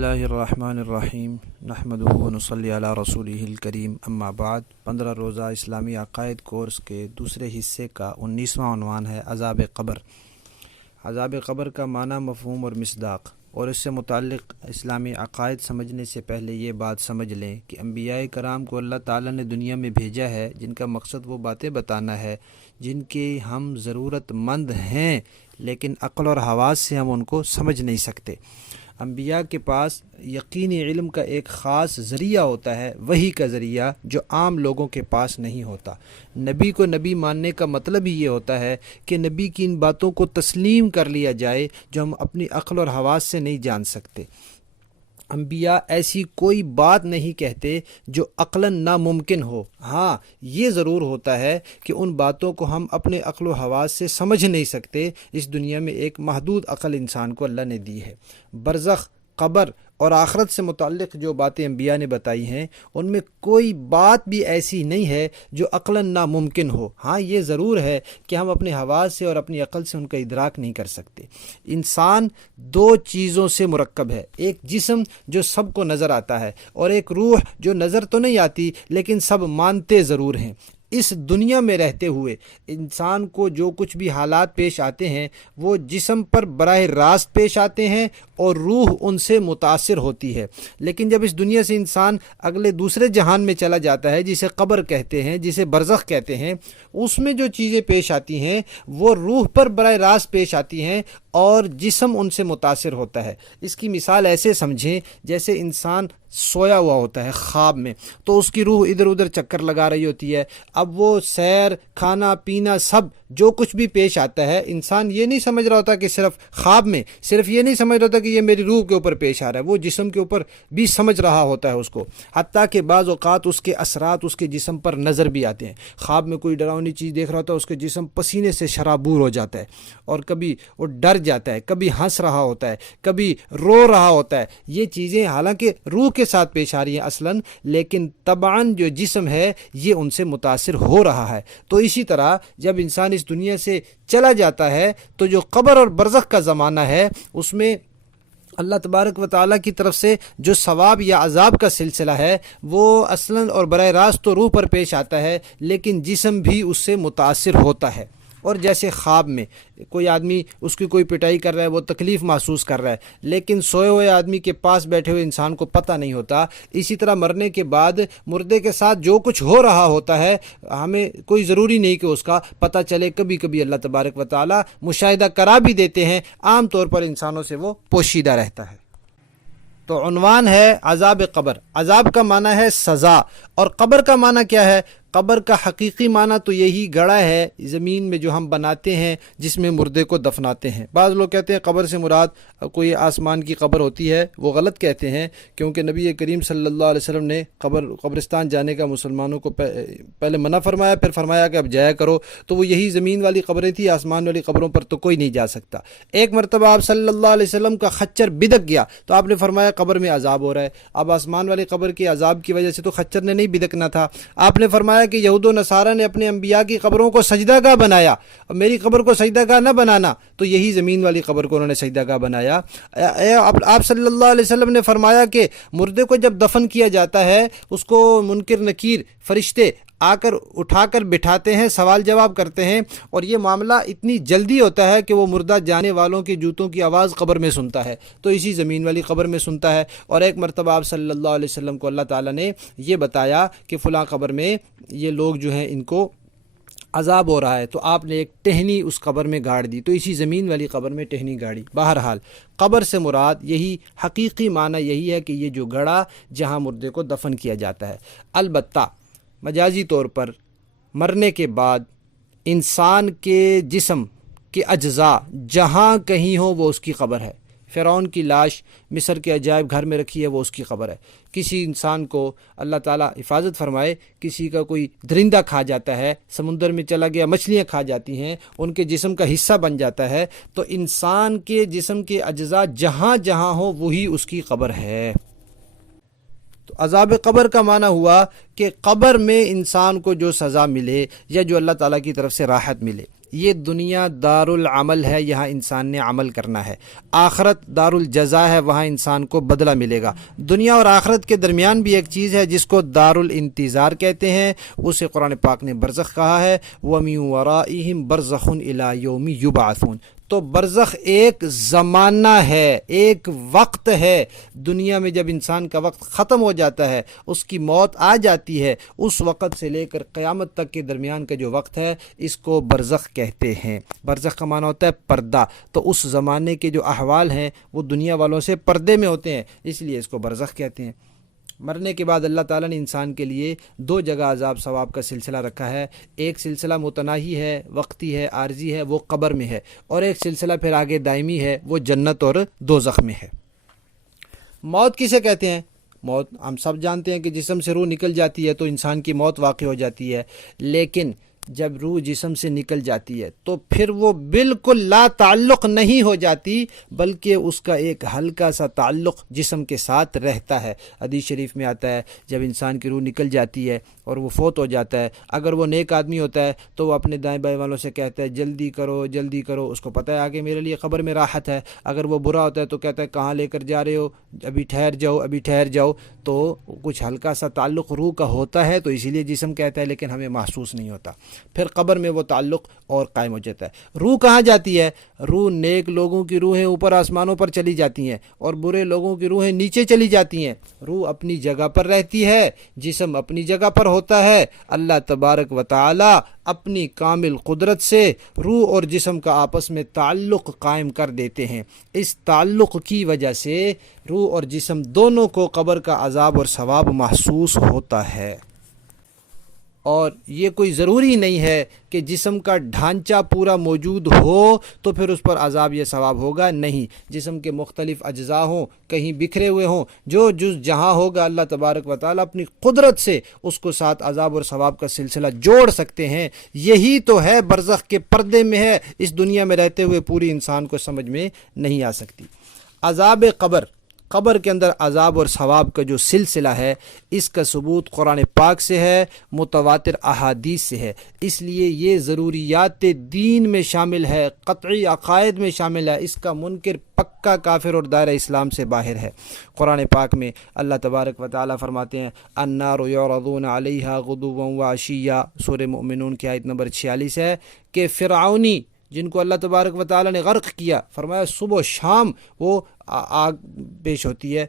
اللہ الرحمن الرحیم نحمدہ و نصلی علی رسولہ الکریم اما بعد 15 روزہ اسلامی عقائد کورس کے دوسرے حصے کا 19واں عنوان ہے عذاب قبر۔ عذاب قبر کا معنی، مفہوم اور مصداق، اور اس سے متعلق اسلامی عقائد سمجھنے سے پہلے یہ بات سمجھ لیں کہ انبیاء کرام کو اللہ تعالیٰ نے دنیا میں بھیجا ہے جن کا مقصد وہ باتیں بتانا ہے جن کی ہم ضرورت مند ہیں، لیکن عقل اور حواس سے ہم ان کو سمجھ نہیں سکتے۔ انبیاء کے پاس یقینی علم کا ایک خاص ذریعہ ہوتا ہے، وحی کا ذریعہ، جو عام لوگوں کے پاس نہیں ہوتا۔ نبی کو نبی ماننے کا مطلب ہی یہ ہوتا ہے کہ نبی کی ان باتوں کو تسلیم کر لیا جائے جو ہم اپنی عقل اور حواس سے نہیں جان سکتے۔ انبیاء ایسی کوئی بات نہیں کہتے جو عقلاً ناممکن ہو۔ ہاں، یہ ضرور ہوتا ہے کہ ان باتوں کو ہم اپنے عقل و حواس سے سمجھ نہیں سکتے۔ اس دنیا میں ایک محدود عقل انسان کو اللہ نے دی ہے۔ برزخ، قبر اور آخرت سے متعلق جو باتیں انبیاء نے بتائی ہیں ان میں کوئی بات بھی ایسی نہیں ہے جو عقلاً ناممکن ہو۔ ہاں، یہ ضرور ہے کہ ہم اپنے حواس سے اور اپنی عقل سے ان کا ادراک نہیں کر سکتے۔ انسان دو چیزوں سے مرکب ہے، ایک جسم جو سب کو نظر آتا ہے اور ایک روح جو نظر تو نہیں آتی لیکن سب مانتے ضرور ہیں۔ اس دنیا میں رہتے ہوئے انسان کو جو کچھ بھی حالات پیش آتے ہیں وہ جسم پر براہ راست پیش آتے ہیں اور روح ان سے متاثر ہوتی ہے، لیکن جب اس دنیا سے انسان اگلے دوسرے جہان میں چلا جاتا ہے جسے قبر کہتے ہیں، جسے برزخ کہتے ہیں، اس میں جو چیزیں پیش آتی ہیں وہ روح پر براہ راست پیش آتی ہیں اور جسم ان سے متاثر ہوتا ہے۔ اس کی مثال ایسے سمجھیں جیسے انسان سویا ہوا ہوتا ہے خواب میں، تو اس کی روح ادھر ادھر چکر لگا رہی ہوتی ہے۔ اب وہ سیر، کھانا پینا، سب جو کچھ بھی پیش آتا ہے، انسان یہ نہیں سمجھ رہا ہوتا کہ صرف خواب میں، صرف یہ نہیں سمجھ رہا ہوتا کہ یہ میری روح کے اوپر پیش آ رہا ہے، وہ جسم کے اوپر بھی سمجھ رہا ہوتا ہے اس کو، حتیٰ کہ بعض اوقات اس کے اثرات اس کے جسم پر نظر بھی آتے ہیں۔ خواب میں کوئی ڈراؤنی چیز دیکھ رہا ہوتا ہے، اس کے جسم پسینے سے شرابور ہو جاتا ہے اور کبھی وہ ڈر جاتا ہے، کبھی ہنس رہا ہوتا ہے، کبھی رو رہا ہوتا ہے۔ یہ چیزیں حالانکہ روح کے ساتھ پیش آ رہی ہیں اصلاً، لیکن طبعاً جو جسم ہے یہ ان سے متاثر ہو رہا ہے۔ تو اسی طرح جب انسان اس دنیا سے چلا جاتا ہے تو جو قبر اور برزخ کا زمانہ ہے اس میں اللہ تبارک و تعالیٰ کی طرف سے جو ثواب یا عذاب کا سلسلہ ہے وہ اصلاً اور براہ راست تو روح پر پیش آتا ہے، لیکن جسم بھی اس سے متاثر ہوتا ہے۔ اور جیسے خواب میں کوئی آدمی، اس کی کوئی پٹائی کر رہا ہے، وہ تکلیف محسوس کر رہا ہے، لیکن سوئے ہوئے آدمی کے پاس بیٹھے ہوئے انسان کو پتہ نہیں ہوتا۔ اسی طرح مرنے کے بعد مردے کے ساتھ جو کچھ ہو رہا ہوتا ہے ہمیں کوئی ضروری نہیں کہ اس کا پتہ چلے، کبھی کبھی اللہ تبارک و تعالیٰ مشاہدہ کرا بھی دیتے ہیں، عام طور پر انسانوں سے وہ پوشیدہ رہتا ہے۔ تو عنوان ہے عذاب قبر۔ عذاب کا معنی ہے سزا، اور قبر کا معنی کیا ہے؟ قبر کا حقیقی معنی تو یہی گڑھا ہے زمین میں جو ہم بناتے ہیں جس میں مردے کو دفناتے ہیں۔ بعض لوگ کہتے ہیں قبر سے مراد کوئی آسمان کی قبر ہوتی ہے، وہ غلط کہتے ہیں، کیونکہ نبی کریم صلی اللہ علیہ وسلم نے قبرستان جانے کا مسلمانوں کو پہلے منع فرمایا، پھر فرمایا کہ اب جایا کرو، تو وہ یہی زمین والی قبریں تھیں، آسمان والی قبروں پر تو کوئی نہیں جا سکتا۔ ایک مرتبہ آپ صلی اللہ علیہ وسلم کا خچر بدک گیا تو آپ نے فرمایا قبر میں عذاب ہو رہا ہے۔ اب آسمان والی قبر کے عذاب کی وجہ سے تو خچر نے نہیں بدکنا تھا، آپ نے فرمایا کہ یہود و نصارہ نے اپنے انبیاء کی قبروں کو سجدہ گاہ بنایا، اور میری قبر کو سجدہ گاہ نہ بنانا، تو یہی زمین والی قبر کو انہوں نے سجدہ گاہ بنایا۔ آپ صلی اللہ علیہ وسلم نے فرمایا کہ مردے کو جب دفن کیا جاتا ہے اس کو منکر نکیر فرشتے آ کر اٹھا کر بٹھاتے ہیں، سوال جواب کرتے ہیں، اور یہ معاملہ اتنی جلدی ہوتا ہے کہ وہ مردہ جانے والوں کے جوتوں کی آواز قبر میں سنتا ہے، تو اسی زمین والی قبر میں سنتا ہے۔ اور ایک مرتبہ آپ صلی اللہ علیہ وسلم کو اللہ تعالیٰ نے یہ بتایا کہ فلاں قبر میں یہ لوگ جو ہیں ان کو عذاب ہو رہا ہے، تو آپ نے ایک ٹہنی اس قبر میں گاڑ دی، تو اسی زمین والی قبر میں ٹہنی گاڑی۔ بہرحال قبر سے مراد یہی حقیقی معنی یہی ہے کہ یہ جو گڑھا جہاں مردے کو دفن کیا جاتا ہے۔ البتہ مجازی طور پر مرنے کے بعد انسان کے جسم کے اجزاء جہاں کہیں ہوں وہ اس کی قبر ہے۔ فرعون کی لاش مصر کے عجائب گھر میں رکھی ہے، وہ اس کی قبر ہے۔ کسی انسان کو اللہ تعالیٰ حفاظت فرمائے، کسی کا کوئی درندہ کھا جاتا ہے، سمندر میں چلا گیا، مچھلیاں کھا جاتی ہیں، ان کے جسم کا حصہ بن جاتا ہے، تو انسان کے جسم کے اجزاء جہاں جہاں ہوں وہی اس کی قبر ہے۔ تو عذاب قبر کا معنی ہوا کہ قبر میں انسان کو جو سزا ملے یا جو اللہ تعالیٰ کی طرف سے راحت ملے. یہ دنیا دار العمل ہے، یہاں انسان نے عمل کرنا ہے. آخرت دار الجزا ہے، وہاں انسان کو بدلہ ملے گا. دنیا اور آخرت کے درمیان بھی ایک چیز ہے جس کو دار الانتظار کہتے ہیں، اسے قرآن پاک نے برزخ کہا ہے. وَمِن وَرَائِهِمْ بَرْزَخٌ إِلَى يَوْمِ يُبْعَثُونَ. تو برزخ ایک زمانہ ہے، ایک وقت ہے. دنیا میں جب انسان کا وقت ختم ہو جاتا ہے، اس کی موت آ جاتی ہے، اس وقت سے لے کر قیامت تک کے درمیان کا جو وقت ہے اس کو برزخ کہتے ہیں. برزخ کا معنی ہوتا ہے پردہ. تو اس زمانے کے جو احوال ہیں وہ دنیا والوں سے پردے میں ہوتے ہیں، اس لیے اس کو برزخ کہتے ہیں. مرنے کے بعد اللہ تعالیٰ نے انسان کے لیے 2 جگہ عذاب ثواب کا سلسلہ رکھا ہے. ایک سلسلہ متناہی ہے، وقتی ہے، عارضی ہے، وہ قبر میں ہے، اور ایک سلسلہ پھر آگے دائمی ہے، وہ جنت اور دوزخ میں ہے. موت کسے کہتے ہیں؟ موت ہم سب جانتے ہیں کہ جسم سے روح نکل جاتی ہے تو انسان کی موت واقع ہو جاتی ہے. لیکن جب روح جسم سے نکل جاتی ہے تو پھر وہ بالکل لا تعلق نہیں ہو جاتی، بلکہ اس کا ایک ہلکا سا تعلق جسم کے ساتھ رہتا ہے. حدیث شریف میں آتا ہے جب انسان کی روح نکل جاتی ہے اور وہ فوت ہو جاتا ہے، اگر وہ نیک آدمی ہوتا ہے تو وہ اپنے دائیں بائیں والوں سے کہتا ہے جلدی کرو جلدی کرو، اس کو پتہ ہے آگے میرے لیے قبر میں راحت ہے. اگر وہ برا ہوتا ہے تو کہتا ہے کہاں لے کر جا رہے ہو، ابھی ٹھہر جاؤ ابھی ٹھہر جاؤ. تو کچھ ہلکا سا تعلق روح کا ہوتا ہے تو اسی لیے جسم کہتا ہے، لیکن ہمیں محسوس نہیں ہوتا. پھر قبر میں وہ تعلق اور قائم ہو جاتا ہے. روح کہاں جاتی ہے؟ روح نیک لوگوں کی روحیں اوپر آسمانوں پر چلی جاتی ہیں اور برے لوگوں کی روحیں نیچے چلی جاتی ہیں. روح اپنی جگہ پر رہتی ہے، جسم اپنی جگہ پر ہوتا ہے. اللہ تبارک و تعالی اپنی کامل قدرت سے روح اور جسم کا آپس میں تعلق قائم کر دیتے ہیں. اس تعلق کی وجہ سے روح اور جسم دونوں کو قبر کا عذاب اور ثواب محسوس ہوتا ہے. اور یہ کوئی ضروری نہیں ہے کہ جسم کا ڈھانچہ پورا موجود ہو تو پھر اس پر عذاب یا ثواب ہوگا. نہیں، جسم کے مختلف اجزاء ہوں، کہیں بکھرے ہوئے ہوں، جو جز جہاں ہوگا اللہ تبارک و تعالیٰ اپنی قدرت سے اس کو ساتھ عذاب اور ثواب کا سلسلہ جوڑ سکتے ہیں. یہی تو ہے برزخ کے پردے میں ہے، اس دنیا میں رہتے ہوئے پوری انسان کو سمجھ میں نہیں آ سکتی. عذاب قبر، قبر کے اندر عذاب اور ثواب کا جو سلسلہ ہے، اس کا ثبوت قرآن پاک سے ہے، متواتر احادیث سے ہے. اس لیے یہ ضروریات دین میں شامل ہے، قطعی عقائد میں شامل ہے. اس کا منکر پکا کافر اور دائرہ اسلام سے باہر ہے. قرآن پاک میں اللہ تبارک و تعالیٰ فرماتے ہیں النار یعرضون علیہا غدوا وعشیا، سورہ مومنون کی آیت نمبر 46 ہے کہ فرعونی جن کو اللہ تبارک و تعالیٰ نے غرق کیا، فرمایا صبح و شام وہ آگ پیش ہوتی ہے،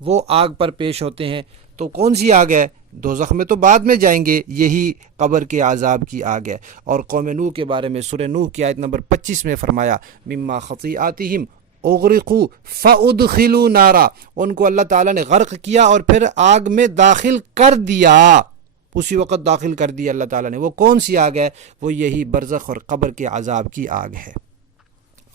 وہ آگ پر پیش ہوتے ہیں. تو کون سی آگ ہے؟ دوزخ میں تو بعد میں جائیں گے، یہی قبر کے عذاب کی آگ ہے. اور قوم نوح کے بارے میں سورہ نوح کی آیت نمبر 25 میں فرمایا مما خطیئاتہم اغرقوا فادخلوا نارا، ان کو اللہ تعالیٰ نے غرق کیا اور پھر آگ میں داخل کر دیا، اسی وقت داخل کر دیا اللہ تعالیٰ نے. وہ کون سی آگ ہے؟ وہ یہی برزخ اور قبر کے عذاب کی آگ ہے.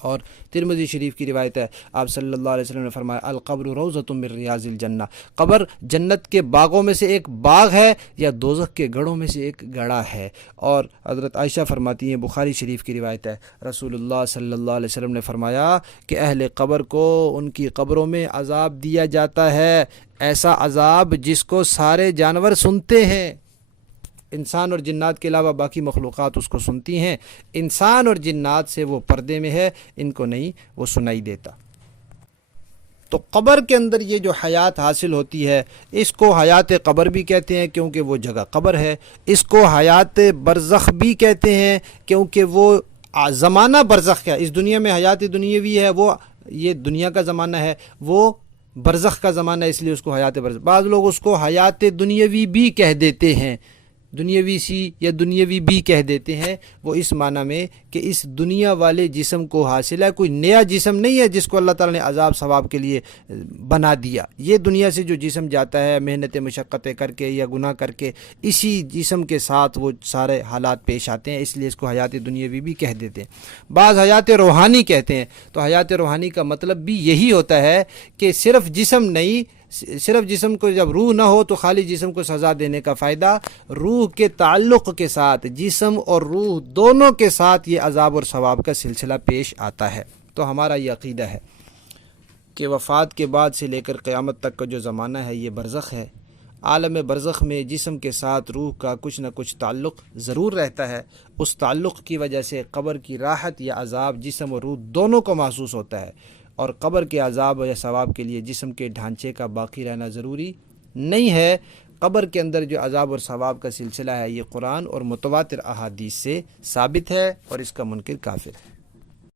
اور ترمذی شریف کی روایت ہے، آپ صلی اللہ علیہ وسلم نے فرمایا القبر روضۃ من ریاض الجنہ، قبر جنت کے باغوں میں سے ایک باغ ہے یا دوزخ کے گڑھوں میں سے ایک گڑھا ہے. اور حضرت عائشہ فرماتی ہیں، بخاری شریف کی روایت ہے، رسول اللہ صلی اللہ علیہ وسلم نے فرمایا کہ اہل قبر کو ان کی قبروں میں عذاب دیا جاتا ہے، ایسا عذاب جس کو سارے جانور سنتے ہیں. انسان اور جنات کے علاوہ باقی مخلوقات اس کو سنتی ہیں. انسان اور جنات سے وہ پردے میں ہے، ان کو نہیں، وہ سنائی دیتا. تو قبر کے اندر یہ جو حیات حاصل ہوتی ہے اس کو حیات قبر بھی کہتے ہیں کیونکہ وہ جگہ قبر ہے. اس کو حیات برزخ بھی کہتے ہیں کیونکہ وہ زمانہ برزخ ہے. اس دنیا میں حیات دنیاوی ہے، وہ یہ دنیا کا زمانہ ہے، وہ برزخ کا زمانہ ہے، اس لیے اس کو حیات برزخ. بعض لوگ اس کو حیات دنیاوی بھی کہہ دیتے ہیں، دنیاوی سی یا دنیاوی بھی کہہ دیتے ہیں. وہ اس معنی میں کہ اس دنیا والے جسم کو حاصل ہے، کوئی نیا جسم نہیں ہے جس کو اللہ تعالیٰ نے عذاب ثواب کے لیے بنا دیا. یہ دنیا سے جو جسم جاتا ہے محنت مشقتیں کر کے یا گناہ کر کے، اسی جسم کے ساتھ وہ سارے حالات پیش آتے ہیں، اس لیے اس کو حیات دنیاوی بھی کہہ دیتے ہیں. بعض حیات روحانی کہتے ہیں. تو حیات روحانی کا مطلب بھی یہی ہوتا ہے کہ صرف جسم نہیں، صرف جسم کو جب روح نہ ہو تو خالی جسم کو سزا دینے کا فائدہ، روح کے تعلق کے ساتھ جسم اور روح دونوں کے ساتھ یہ عذاب اور ثواب کا سلسلہ پیش آتا ہے. تو ہمارا یہ عقیدہ ہے. کہ وفات کے بعد سے لے کر قیامت تک کا جو زمانہ ہے یہ برزخ ہے۔ عالم برزخ میں جسم کے ساتھ روح کا کچھ نہ کچھ تعلق ضرور رہتا ہے۔ اس تعلق کی وجہ سے قبر کی راحت یا عذاب جسم اور روح دونوں کو محسوس ہوتا ہے، اور قبر کے عذاب یا ثواب کے لیے جسم کے ڈھانچے کا باقی رہنا ضروری نہیں ہے۔ قبر کے اندر جو عذاب اور ثواب کا سلسلہ ہے یہ قرآن اور متواتر احادیث سے ثابت ہے، اور اس کا منکر کافر ہے۔